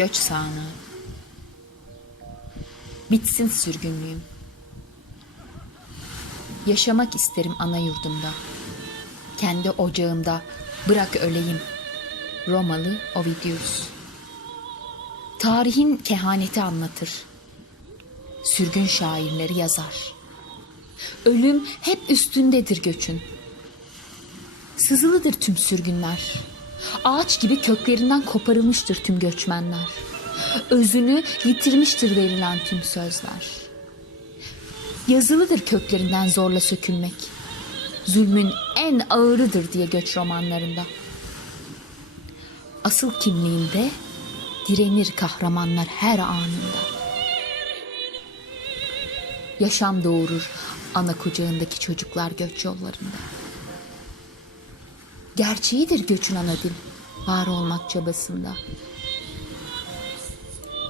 göç sağanağı. Bitsin sürgünlüğüm. Yaşamak isterim ana yurdumda. Kendi ocağımda bırak öleyim. Romalı Ovidius. Tarihin kehaneti anlatır. Sürgün şairleri yazar. Ölüm hep üstündedir göçün. Sızılıdır tüm sürgünler. Ağaç gibi köklerinden koparılmıştır tüm göçmenler. Özünü yitirmiştir verilen tüm sözler. Yazılıdır köklerinden zorla sökülmek. Zulmün en ağırıdır diye göç romanlarında. Asıl kimliğinde direnir kahramanlar her anında. Yaşam doğurur ana kucağındaki çocuklar göç yollarında. Gerçeğidir göçün ana dil, var olmak çabasında.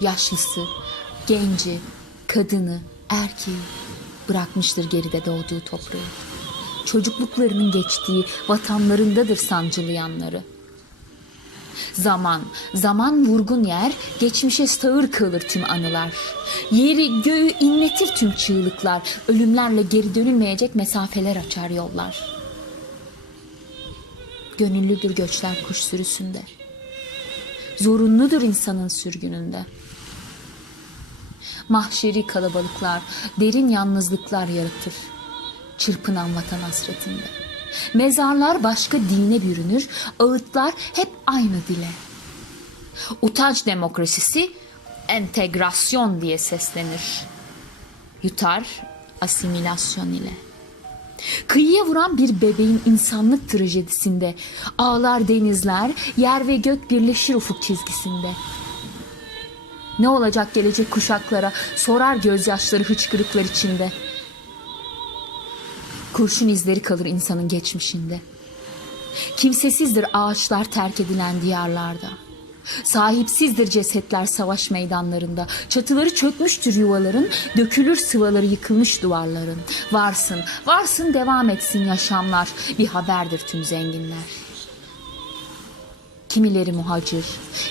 Yaşlısı, genci, kadını, erkeği bırakmıştır geride doğduğu toprağı. Çocukluklarının geçtiği vatanlarındadır sancılayanları. Zaman, zaman vurgun yer, geçmişe sağır kalır tüm anılar. Yeri göğü inletir tüm çığlıklar, ölümlerle geri dönülmeyecek mesafeler açar yollar. Gönüllüdür göçler kuş sürüsünde. Zorunludur insanın sürgününde. Mahşeri kalabalıklar, derin yalnızlıklar yaratır. Çırpınan vatan hasretinde. Mezarlar başka dine bürünür, ağıtlar hep aynı dile. Utanç demokrasisi entegrasyon diye seslenir. Yutar asimilasyon ile. Kıyıya vuran bir bebeğin insanlık trajedisinde ağlar denizler, yer ve gök birleşir ufuk çizgisinde. Ne olacak gelecek kuşaklara sorar gözyaşları hıçkırıklar içinde. Kurşun izleri kalır insanın geçmişinde. Kimsesizdir ağaçlar terk edilen diyarlarda. Sahipsizdir cesetler savaş meydanlarında. Çatıları çökmüştür yuvaların, dökülür sıvaları yıkılmış duvarların. Varsın, varsın devam etsin yaşamlar. Bir haberdir tüm zenginler. Kimileri muhacir,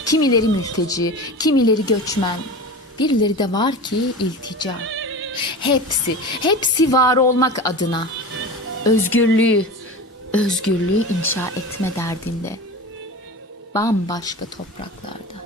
kimileri mülteci, kimileri göçmen. Birileri de var ki iltica. Hepsi, hepsi var olmak adına. Özgürlüğü, özgürlüğü inşa etme derdinde. Bambaşka topraklarda.